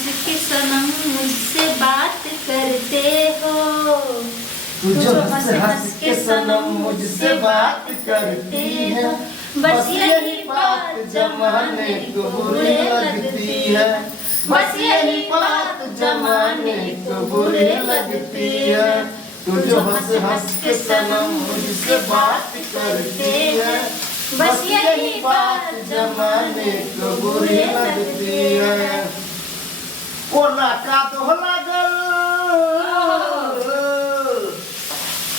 हंस के सनम मुझसे बात करते हो। तू जो हंस के सनम मुझसे बात करती है, बस यही बात जमाने को बुरी लगती है। बस यही बात जमाने को बुरी लगती है। तू जो हंस के सनम मुझसे बात करती है, बस यही बात जमाने को बुरी लगती है। कोना का दोहला गल,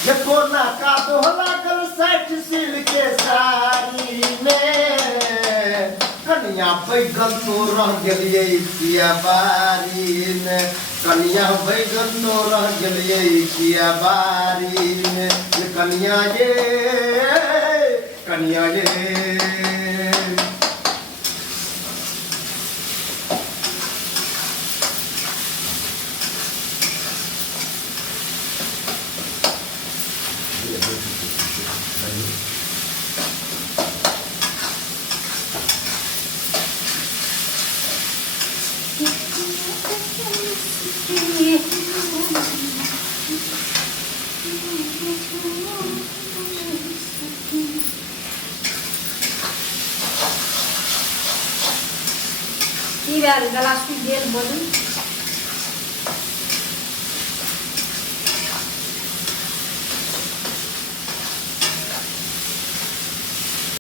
ये कोना का दोहला गल साइड सिल के साड़ी में। कन्या बैगन तो रह गलिए किया बारी में, कन्या बैगन तो रह गलिए किया बारी में। ये कन्या ये कन्या ये কি বার গলাস কি গেল বলুন।